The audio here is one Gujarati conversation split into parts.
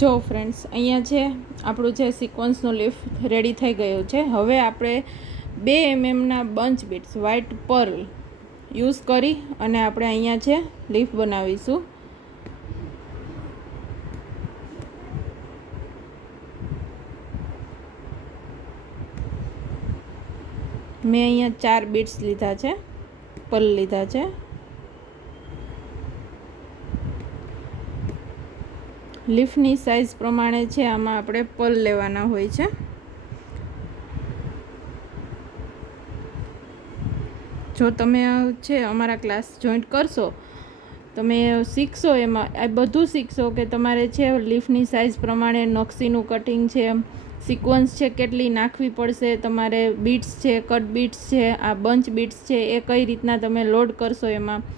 જો ફ્રેન્ડ્સ, અહીંયા છે આપણું જે સિક્વન્સનું લીફ રેડી થઈ ગયું છે. હવે આપણે 2 mm bunch bits white Perl use કરી અને આપણે અહીંયા છે લીફ બનાવીશું. મેં અહીંયા 4 બીટ્સ લીધા છે, પર્લ લીધા છે. લીફની સાઇઝ પ્રમાણે છે આમાં આપણે પર્લ લેવાના હોય છે. જો તમે છે અમારા ક્લાસ જોઈન્ટ કરશો, તમે શીખશો, એમાં આ બધું શીખશો કે તમારે છે લીફની સાઇઝ પ્રમાણે નકશીનું કટિંગ છે, સિક્વન્સ છે કેટલી નાખવી પડશે, તમારે બીટ્સ છે, કટ બીટ્સ છે, આ બંચ બીટ્સ છે એ કઈ રીતના તમે લોડ કરશો, એમાં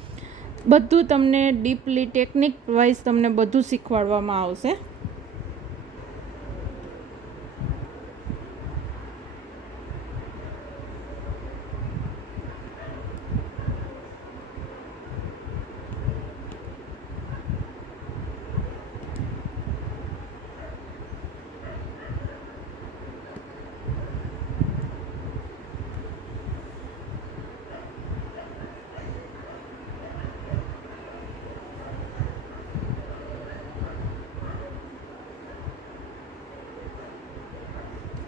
બધું તમને ડીપલી ટેકનિક વાઇઝ તમને બધું શીખવાડવામાં આવશે.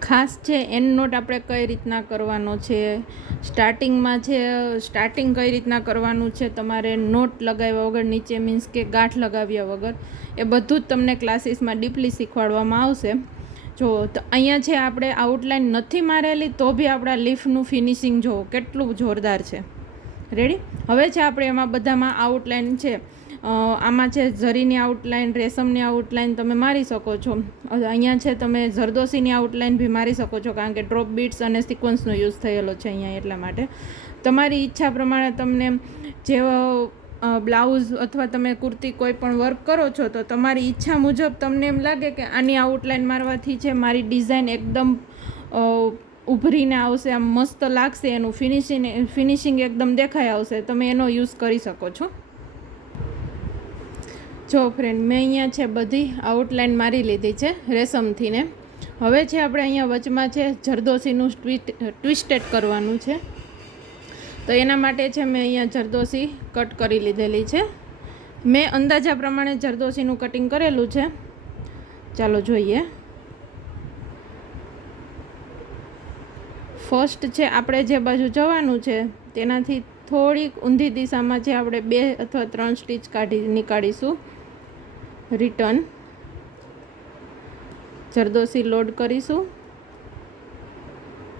ખાસ છે એન્ડ નોટ આપણે કઈ રીતના કરવાનો છે, સ્ટાર્ટિંગમાં છે સ્ટાર્ટિંગ કઈ રીતના કરવાનું છે, તમારે નોટ લગાવ્યા વગર નીચે મીન્સ કે ગાંઠ લગાવ્યા વગર, એ બધું જ તમને ક્લાસીસમાં ડીપલી શીખવાડવામાં આવશે. જો તો અહીંયા છે આપણે આઉટલાઇન નથી મારેલી તો બી આપણા લીફનું ફિનિશિંગ જુઓ કેટલું જોરદાર છે. રેડી. હવે છે આપણે એમાં બધામાં આઉટલાઇન છે, આમાં છે ઝરીની આઉટલાઇન, રેશમની આઉટલાઇન તમે મારી શકો છો. અહીંયા છે તમે જરદોશીની આઉટલાઇન બી મારી શકો છો, કારણ કે ડ્રોપ બીટ્સ અને સિક્વન્સનો યુઝ થયેલો છે અહીંયા, એટલા માટે તમારી ઈચ્છા પ્રમાણે તમને જે બ્લાઉઝ અથવા તમે કુર્તી કોઈ પણ વર્ક કરો છો તો તમારી ઈચ્છા મુજબ તમને એમ લાગે કે આની આઉટલાઇન મારવાથી છે મારી ડિઝાઇન એકદમ ઉભરીને આવશે, આમ મસ્ત લાગશે, એનું ફિનિશિંગ એકદમ દેખાઈ આવશે, તમે એનો યુઝ કરી શકો છો. જો ફ્રેન્ડ, મેં અહીંયા છે બધી આઉટલાઇન મારી લીધી છે રેશમથી ને. હવે છે આપણે અહીંયા વચમાં છે જરદોશીનું ટ્વિસ્ટેડ કરવાનું છે, તો એના માટે છે મેં અહીંયા જરદોશી કટ કરી લીધેલી છે. મેં અંદાજા પ્રમાણે જરદોશીનું કટિંગ કરેલું છે. ચાલો જોઈએ. ફર્સ્ટ છે આપણે જે બાજુ જવાનું છે તેનાથી થોડીક ઊંધી દિશામાં છે આપણે 2 અથવા 3 સ્ટીચ નીકાળીશું. રિટર્ન જરદોશી લોડ કરીશું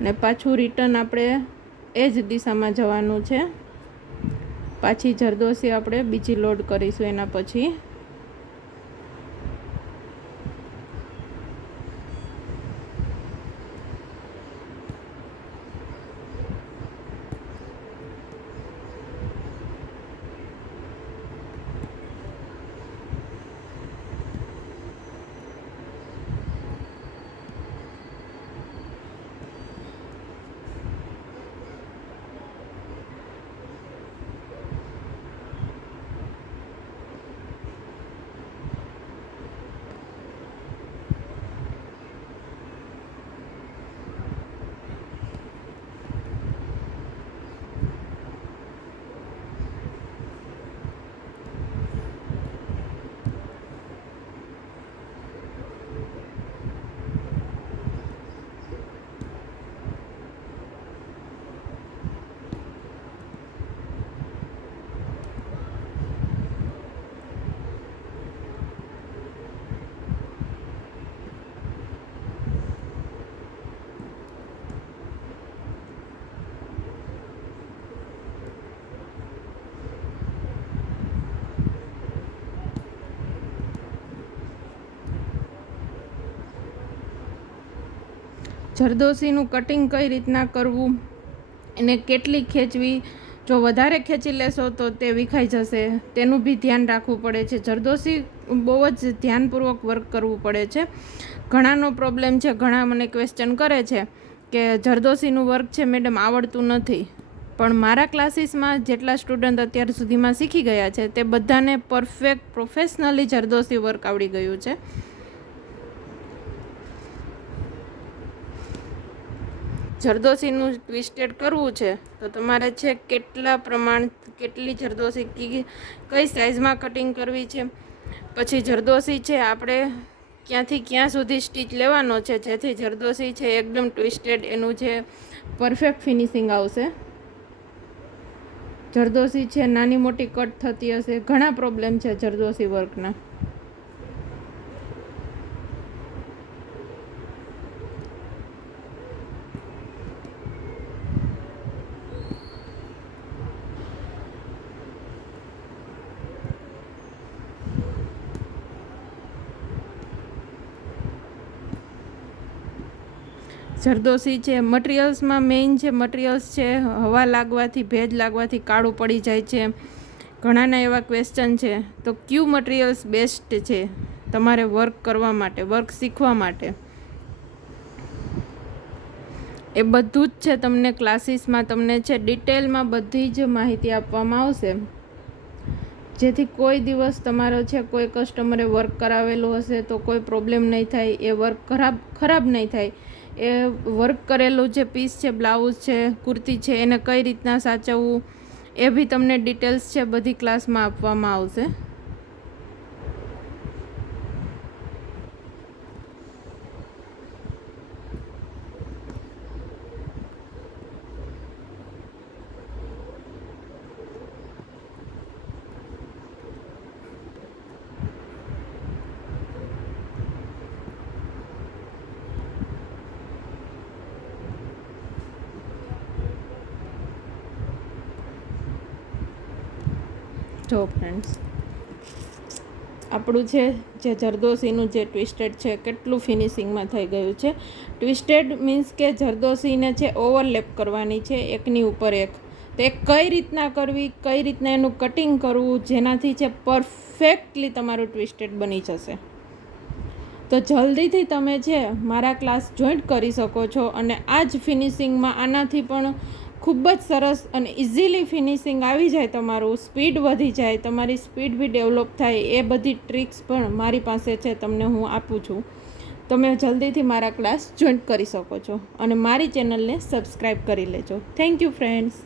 ને પાછું રિટર્ન આપણે એ જ દિશામાં જવાનું છે. પાછી જરદોશી આપણે બીજી લોડ કરીશું એના પછી. જરદોશીનું કટિંગ કઈ રીતના કરવું, એને કેટલી ખેંચવી, જો વધારે ખેંચી લેશો તો તે વિખાઈ જશે, તેનું બી ધ્યાન રાખવું પડે છે. જરદોશી બહુ જ ધ્યાનપૂર્વક વર્ક કરવું પડે છે. ઘણાનો પ્રોબ્લેમ છે, ઘણા મને ક્વેશ્ચન કરે છે કે જરદોશીનું વર્ક છે મેડમ આવડતું નથી, પણ મારા ક્લાસીસમાં જેટલા સ્ટુડન્ટ અત્યાર સુધીમાં શીખી ગયા છે તે બધાને પરફેક્ટ પ્રોફેશનલી જરદોશી વર્ક આવડી ગયું છે. જરદોશીનું ટ્વિસ્ટેડ કરવું છે તો તમારે છે કેટલી જરદોશી કઈ સાઇઝમાં કટિંગ કરવી છે, પછી જરદોશી છે આપણે ક્યાંથી ક્યાં સુધી સ્ટીચ લેવાનો છે જેથી જરદોશી છે એકદમ ટ્વિસ્ટેડ એનું છે પરફેક્ટ ફિનિશિંગ આવશે. જરદોશી છે નાની મોટી કટ થતી હશે, ઘણા પ્રોબ્લેમ છે જરદોશી વર્કના. જરદોશી છે મટીરિયલ્સમાં મેઇન છે મટીરિયલ્સ છે હવા લાગવાથી ભેજ લાગવાથી કાળું પડી જાય છે. ઘણાના એવા ક્વેશ્ચન છે તો કયું મટીરિયલ્સ બેસ્ટ છે તમારે વર્ક કરવા માટે, વર્ક શીખવા માટે, એ બધું જ છે તમને ક્લાસીસમાં તમને છે ડિટેલમાં બધી જ માહિતી આપવામાં આવશે, જેથી કોઈ દિવસ તમારો છે કોઈ કસ્ટમરે વર્ક કરાવેલું હશે તો કોઈ પ્રોબ્લેમ નહીં થાય, એ વર્ક ખરાબ નહીં થાય. એ વર્ક કરેલું જે પીસ છે, બ્લાઉઝ છે, કુર્તી છે એને કઈ રીતના સાચવવું એ બી તમને ડિટેલ્સ છે બધી ક્લાસમાં આપવામાં આવશે. જો ફ્રેન્ડ્સ આપણું છે જે જરદોશીનું જે ટ્વિસ્ટેડ છે કેટલું ફિનિશિંગમાં થઈ ગયું છે. ટ્વિસ્ટેડ મીન્સ કે જરદોશીને છે ઓવરલેપ કરવાની છે એકની ઉપર એક, તો એ કઈ રીતના કરવી, કઈ રીતના એનું કટિંગ કરવું જેનાથી છે પરફેક્ટલી તમારું ટ્વિસ્ટેડ બની જશે. તો જલ્દીથી તમે છે મારા ક્લાસ જોઈન્ટ કરી શકો છો અને આ જ ફિનિશિંગમાં આનાથી પણ ખૂબ જ સરસ અને ઇઝીલી ફિનિશિંગ આવી જાય, તમારું સ્પીડ વધી જાય, તમારી સ્પીડ બી ડેવલપ થાય, એ બધી ટ્રિક્સ પણ મારી પાસે છે તમને હું આપું છું. તમે જલ્દીથી મારા ક્લાસ જોઈન્ટ કરી શકો છો અને મારી ચેનલને સબસ્ક્રાઈબ કરી લેજો. Thank you friends.